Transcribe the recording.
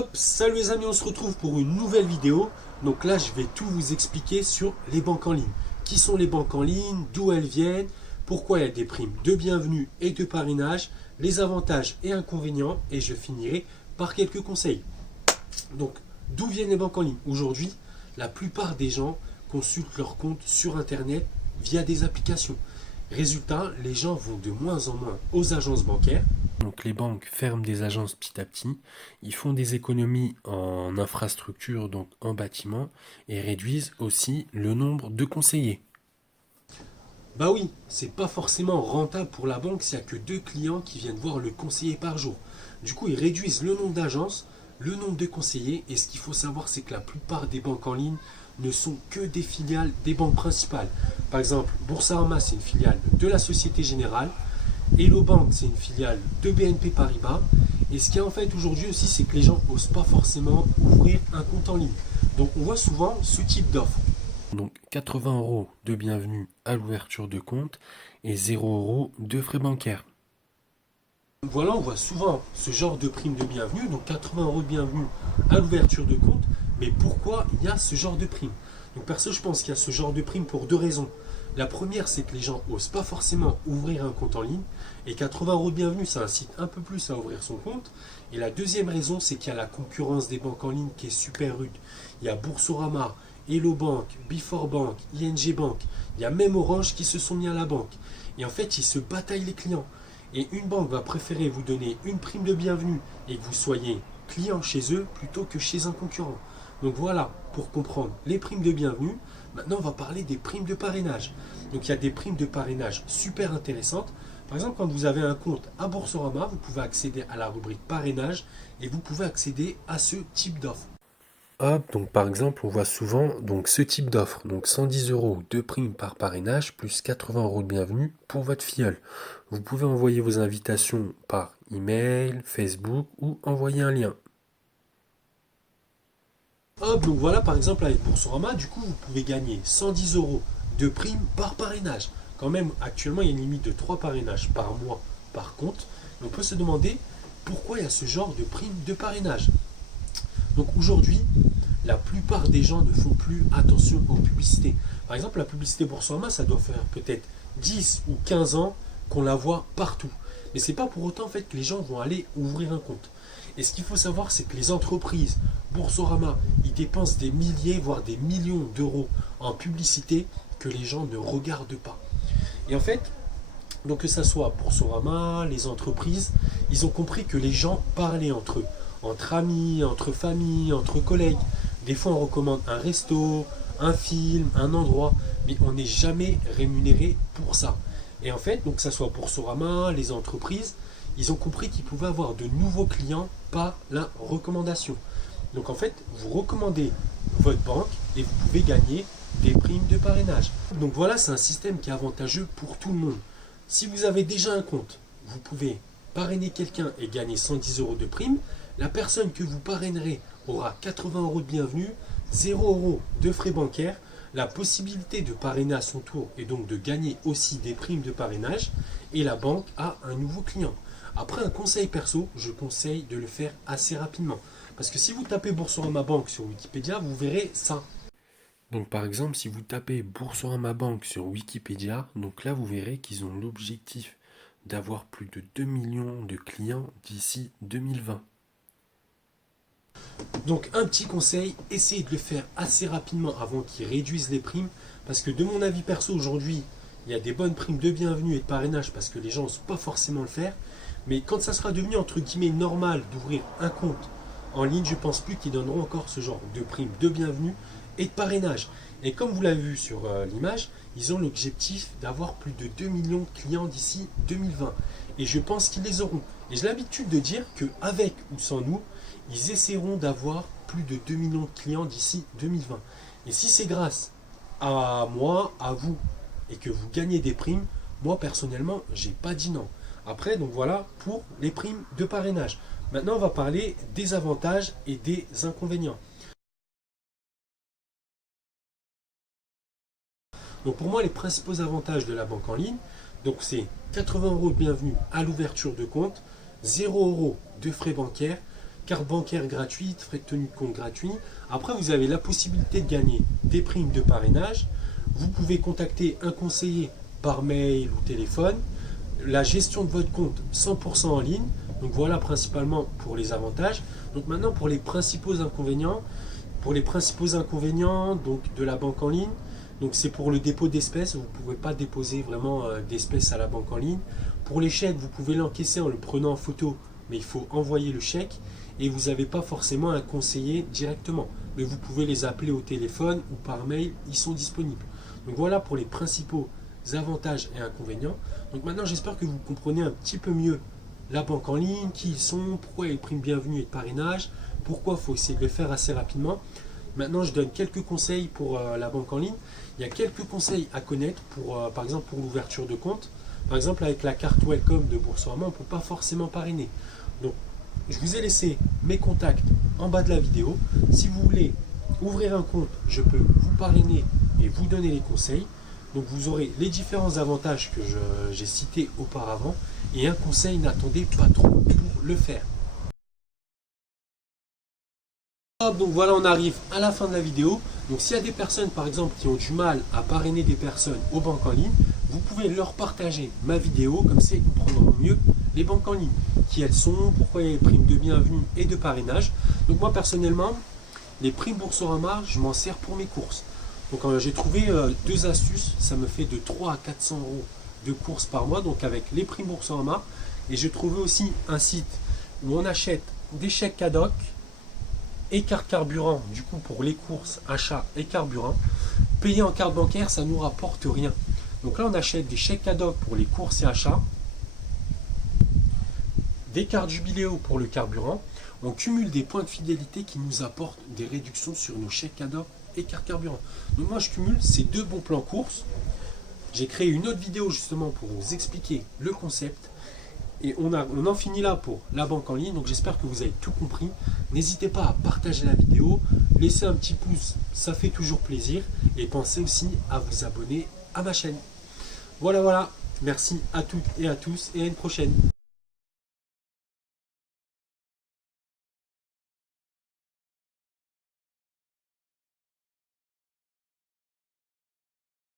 Hop, salut les amis, on se retrouve pour une nouvelle vidéo. Donc là, je vais tout vous expliquer sur les banques en ligne. Qui sont les banques en ligne, d'où elles viennent, pourquoi il y a des primes de bienvenue et de parrainage, les avantages et inconvénients, et je finirai par quelques conseils. Donc, d'où viennent les banques en ligne? Aujourd'hui, la plupart des gens consultent leur compte sur Internet via des applications. Résultat, les gens vont de moins en moins aux agences bancaires. Donc les banques ferment des agences petit à petit, ils font des économies en infrastructure, donc en bâtiment, et réduisent aussi le nombre de conseillers. Bah oui, c'est pas forcément rentable pour la banque s'il n'y a que 2 clients qui viennent voir le conseiller par jour. Du coup, ils réduisent le nombre d'agences, le nombre de conseillers, et ce qu'il faut savoir, c'est que la plupart des banques en ligne ne sont que des filiales des banques principales. Par exemple, Boursorama, c'est une filiale de la Société Générale. Hello Bank, c'est une filiale de BNP Paribas. Et ce qui est en fait aujourd'hui aussi, c'est que les gens n'osent pas forcément ouvrir un compte en ligne. Donc on voit souvent ce type d'offre. Donc 80 € de bienvenue à l'ouverture de compte et 0 € de frais bancaires. Voilà, on voit souvent ce genre de prime de bienvenue, donc 80 € de bienvenue à l'ouverture de compte. Mais pourquoi il y a ce genre de prime? Donc perso, je pense qu'il y a ce genre de prime pour 2 raisons. La première, c'est que les gens n'osent pas forcément ouvrir un compte en ligne. Et 80 € de bienvenue, ça incite un peu plus à ouvrir son compte. Et la deuxième raison, c'est qu'il y a la concurrence des banques en ligne qui est super rude. Il y a Boursorama, Hello Bank, Before Bank, ING Bank. Il y a même Orange qui se sont mis à la banque. Et en fait, ils se bataillent les clients. Et une banque va préférer vous donner une prime de bienvenue et que vous soyez client chez eux plutôt que chez un concurrent. Donc voilà, pour comprendre les primes de bienvenue. Maintenant, on va parler des primes de parrainage. Donc, il y a des primes de parrainage super intéressantes. Par exemple, quand vous avez un compte à Boursorama, vous pouvez accéder à la rubrique parrainage et vous pouvez accéder à ce type d'offre. Hop, donc par exemple, on voit souvent ce type d'offre. Donc 110 € de prime par parrainage plus 80 € de bienvenue pour votre filleul. Vous pouvez envoyer vos invitations par email, Facebook ou envoyer un lien. Hop, donc voilà, par exemple, avec Boursorama, du coup, vous pouvez gagner 110 € de prime par parrainage. Quand même, actuellement, il y a une limite de 3 parrainages par mois par compte. On peut se demander pourquoi il y a ce genre de prime de parrainage. Donc aujourd'hui, la plupart des gens ne font plus attention aux publicités. Par exemple, la publicité Boursorama, ça doit faire peut-être 10 ou 15 ans qu'on la voit partout. Mais ce n'est pas pour autant en fait, que les gens vont aller ouvrir un compte. Et ce qu'il faut savoir, c'est que les entreprises, Boursorama, ils dépensent des milliers, voire des millions d'euros en publicité que les gens ne regardent pas. Et en fait, donc que ce soit Boursorama, les entreprises, ils ont compris que les gens parlaient entre eux, entre amis, entre familles, entre collègues. Des fois, on recommande un resto, un film, un endroit, mais on n'est jamais rémunéré pour ça. Et en fait, donc que ce soit Boursorama, les entreprises, ils ont compris qu'ils pouvaient avoir de nouveaux clients par la recommandation. Donc en fait, vous recommandez votre banque et vous pouvez gagner des primes de parrainage. Donc voilà, c'est un système qui est avantageux pour tout le monde. Si vous avez déjà un compte, vous pouvez parrainer quelqu'un et gagner 110 € de prime. La personne que vous parrainerez aura 80 € de bienvenue, 0 € de frais bancaires, la possibilité de parrainer à son tour et donc de gagner aussi des primes de parrainage, et la banque a un nouveau client. Après, un conseil perso, je conseille de le faire assez rapidement. Parce que si vous tapez Boursorama Bank sur Wikipédia, vous verrez ça. Donc par exemple, si vous tapez Boursorama Bank sur Wikipédia, donc là vous verrez qu'ils ont l'objectif d'avoir plus de 2 millions de clients d'ici 2020. Donc un petit conseil, essayez de le faire assez rapidement avant qu'ils réduisent les primes. Parce que de mon avis perso aujourd'hui, il y a des bonnes primes de bienvenue et de parrainage parce que les gens n'osent pas forcément le faire. Mais quand ça sera devenu entre guillemets normal d'ouvrir un compte en ligne, je ne pense plus qu'ils donneront encore ce genre de primes de bienvenue et de parrainage. Et comme vous l'avez vu sur l'image, ils ont l'objectif d'avoir plus de 2 millions de clients d'ici 2020. Et je pense qu'ils les auront. Et j'ai l'habitude de dire qu'avec ou sans nous, ils essaieront d'avoir plus de 2 millions de clients d'ici 2020. Et si c'est grâce à moi, à vous, et que vous gagnez des primes, moi personnellement, j'ai pas dit non. Après, donc voilà pour les primes de parrainage. Maintenant, on va parler des avantages et des inconvénients. Donc pour moi, les principaux avantages de la banque en ligne, donc c'est 80 € de bienvenue à l'ouverture de compte, 0 € de frais bancaires, carte bancaire gratuite, frais de tenue de compte gratuits. Après, vous avez la possibilité de gagner des primes de parrainage. Vous pouvez contacter un conseiller par mail ou téléphone. La gestion de votre compte 100% en ligne. Donc voilà principalement pour les avantages. Donc maintenant pour les principaux inconvénients. Donc de la banque en ligne. Donc c'est pour le dépôt d'espèces. Vous ne pouvez pas déposer vraiment d'espèces à la banque en ligne. Pour les chèques, vous pouvez l'encaisser en le prenant en photo, mais il faut envoyer le chèque. Et vous n'avez pas forcément un conseiller directement. Mais vous pouvez les appeler au téléphone ou par mail, ils sont disponibles. Donc voilà pour les principaux avantages et inconvénients. Donc maintenant j'espère que vous comprenez un petit peu mieux la banque en ligne, qui ils sont, pourquoi il y a les primes bienvenue et de parrainage, pourquoi il faut essayer de le faire assez rapidement. Maintenant je donne quelques conseils pour la banque en ligne. Il y a quelques conseils à connaître pour, par exemple pour l'ouverture de compte. Par exemple avec la carte Welcome de Boursorama, on ne peut pas forcément parrainer. Donc je vous ai laissé mes contacts en bas de la vidéo. Si vous voulez ouvrir un compte, je peux vous parrainer et vous donner les conseils. Donc vous aurez les différents avantages que j'ai cités auparavant. Et un conseil, n'attendez pas trop pour le faire. Donc voilà, on arrive à la fin de la vidéo. Donc s'il y a des personnes par exemple qui ont du mal à parrainer des personnes aux banques en ligne, vous pouvez leur partager ma vidéo, comme ça ils comprendront mieux les banques en ligne, qui elles sont, pourquoi il y a les primes de bienvenue et de parrainage. Donc moi personnellement, les primes Boursorama, je m'en sers pour mes courses. Donc j'ai trouvé deux astuces, ça me fait de 300 à 400 euros de courses par mois, donc avec les primes Boursorama. Et j'ai trouvé aussi un site où on achète des chèques cadoc et carte carburant, du coup pour les courses, achats et carburant. Payer en carte bancaire, ça ne nous rapporte rien. Donc là on achète des chèques cadoc pour les courses et achats, des cartes Jubiléo pour le carburant. On cumule des points de fidélité qui nous apportent des réductions sur nos chèques cadoc et carte carburant. Donc moi je cumule ces deux bons plans courses. J'ai créé une autre vidéo justement pour vous expliquer le concept. Et on en finit là pour la banque en ligne. Donc j'espère que vous avez tout compris. N'hésitez pas à partager la vidéo, laissez un petit pouce, ça fait toujours plaisir. Et pensez aussi à vous abonner à ma chaîne. Voilà, merci à toutes et à tous et à une prochaine.